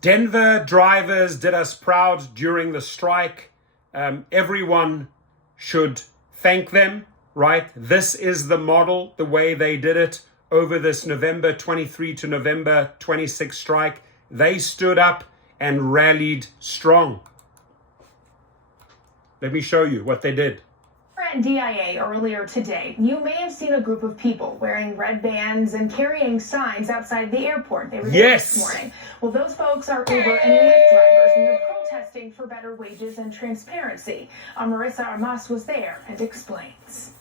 Denver drivers did us proud during the strike. Everyone should thank them, right? This is the model, the way they did it over this November 23 to November 26 strike. They stood up and rallied strong. Let me show you what they did. At DIA earlier today, you may have seen a group of people wearing red bands and carrying signs outside the airport. They were there this morning. Well, those folks are Uber and Lyft drivers, and they're protesting for better wages and transparency. Marissa Armas was there and explains.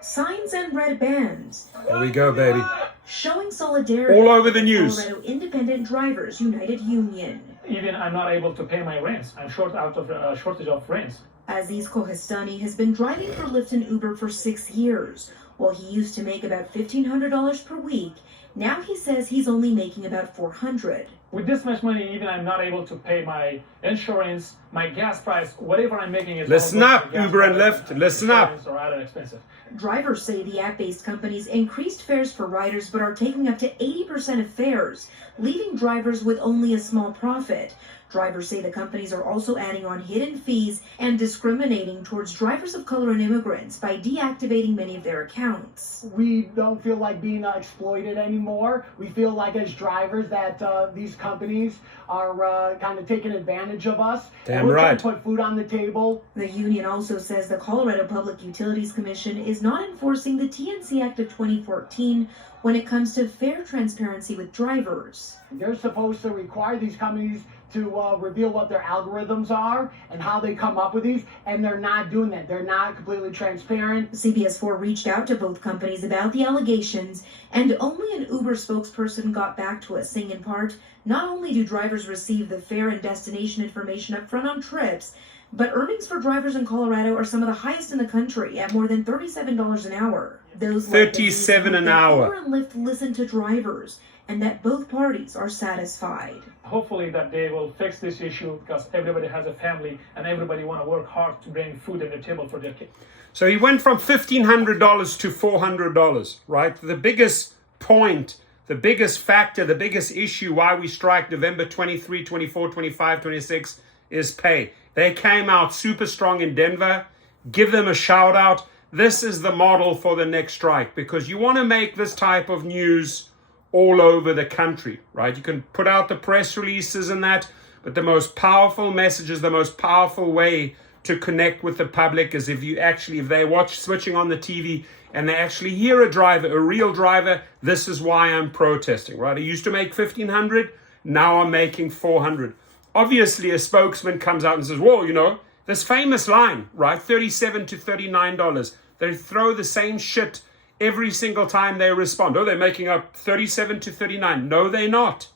Signs and red bands. There we go, baby. Showing solidarity. All over the news. Colorado Independent Drivers United Union. Even I'm not able to pay my rents. I'm shortage of rents. Aziz Kohestani has been driving for Lyft and Uber for 6 years. While he used to make about $1,500 per week, now he says he's only making about $400. With this much money, even I'm not able to pay my insurance, my gas price, whatever I'm making is. Listen up, Uber and Lyft. Listen up. Are rather expensive. Drivers say the app-based companies increased fares for riders but are taking up to 80% of fares, leaving drivers with only a small profit. Drivers say the companies are also adding on hidden fees and discriminating towards drivers of color and immigrants by deactivating many of their accounts. We don't feel like being exploited anymore. We feel like as drivers that these companies are kind of taking advantage of us. Damn and we're right. trying to put food on the table. The union also says the Colorado Public Utilities Commission is not enforcing the TNC Act of 2014 when it comes to fair transparency with drivers. They're supposed to require these companies to reveal what their algorithms are and how they come up with these, and they're not doing that. They're not completely transparent. CBS4 reached out to both companies about the allegations, and only an Uber spokesperson got back to us, saying in part, not only do drivers receive the fare and destination information up front on trips, but earnings for drivers in Colorado are some of the highest in the country at more than $37 an hour. Those $37 an hour. Uber and Lyft listen to drivers, and that both parties are satisfied. Hopefully that they will fix this issue because everybody has a family and everybody want to work hard to bring food on the table for their kids. So he went from $1,500 to $400, right? The biggest point, the biggest factor, the biggest issue why we strike November 23, 24, 25, 26 is pay. They came out super strong in Denver. Give them a shout out. This is the model for the next strike because you want to make this type of news all over the country, right? You can put out the press releases and that, but the most powerful messages, the most powerful way to connect with the public is if they watch switching on the TV and they actually hear a driver, a real driver, this is why I'm protesting, right? I used to make $1,500, now I'm making $400. Obviously, a spokesman comes out and says, whoa, you know, this famous line, right? $37 to $39. They throw the same shit every single time they respond. Oh, they're making up 37 to 39. No, they're not.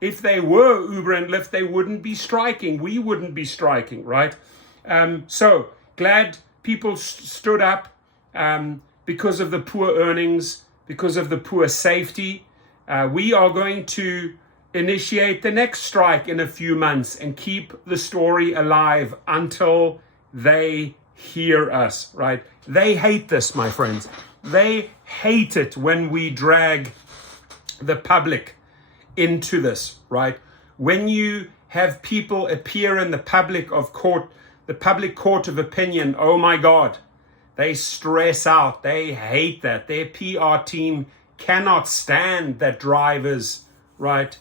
If they were Uber and Lyft, they wouldn't be striking. We wouldn't be striking, right? So glad people stood up because of the poor earnings, because of the poor safety. We are going to initiate the next strike in a few months and keep the story alive until they hear us, right? They hate this, my friends. They hate it when we drag the public into this, right? When you have people appear in the public court of opinion, oh my God, they stress out. They hate that. Their PR team cannot stand that drivers, right,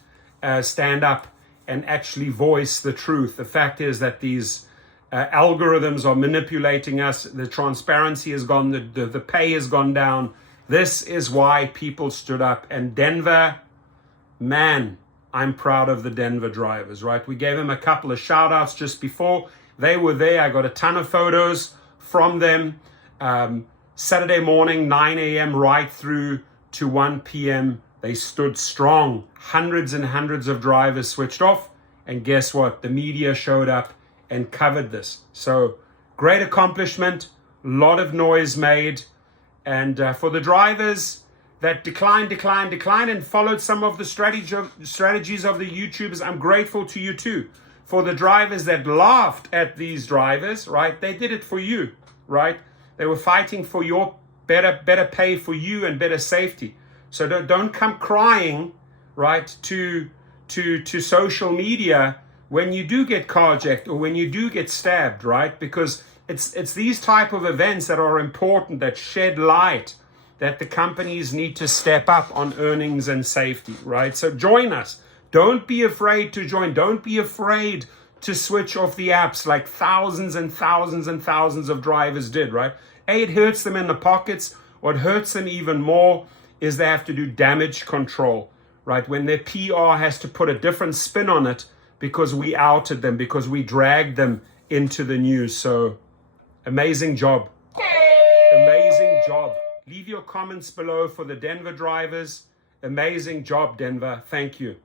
stand up and actually voice the truth. The fact is that these algorithms are manipulating us. The transparency has gone, the pay has gone down. This is why people stood up. And Denver, man, I'm proud of the Denver drivers, right? We gave them a couple of shout outs just before. They were there. I got a ton of photos from them. Saturday morning, 9 a.m. right through to 1 p.m. They stood strong. Hundreds and hundreds of drivers switched off. And guess what? The media showed up and covered this. So great accomplishment, a lot of noise made. And for the drivers that declined and followed some of the strategies of the YouTubers, I'm grateful to you too. For the drivers that laughed at these drivers, right? They did it for you, right? They were fighting for your better pay for you and better safety. So don't come crying, right, to to social media when you do get carjacked or when you do get stabbed, right? Because it's these type of events that are important, that shed light, that the companies need to step up on earnings and safety, right? So join us. Don't be afraid to join. Don't be afraid to switch off the apps like thousands and thousands and thousands of drivers did, right? It hurts them in the pockets. What hurts them even more is they have to do damage control, right? When their PR has to put a different spin on it because we outed them, because we dragged them into the news. So amazing job. Amazing job. Leave your comments below for the Denver drivers. Amazing job, Denver. Thank you.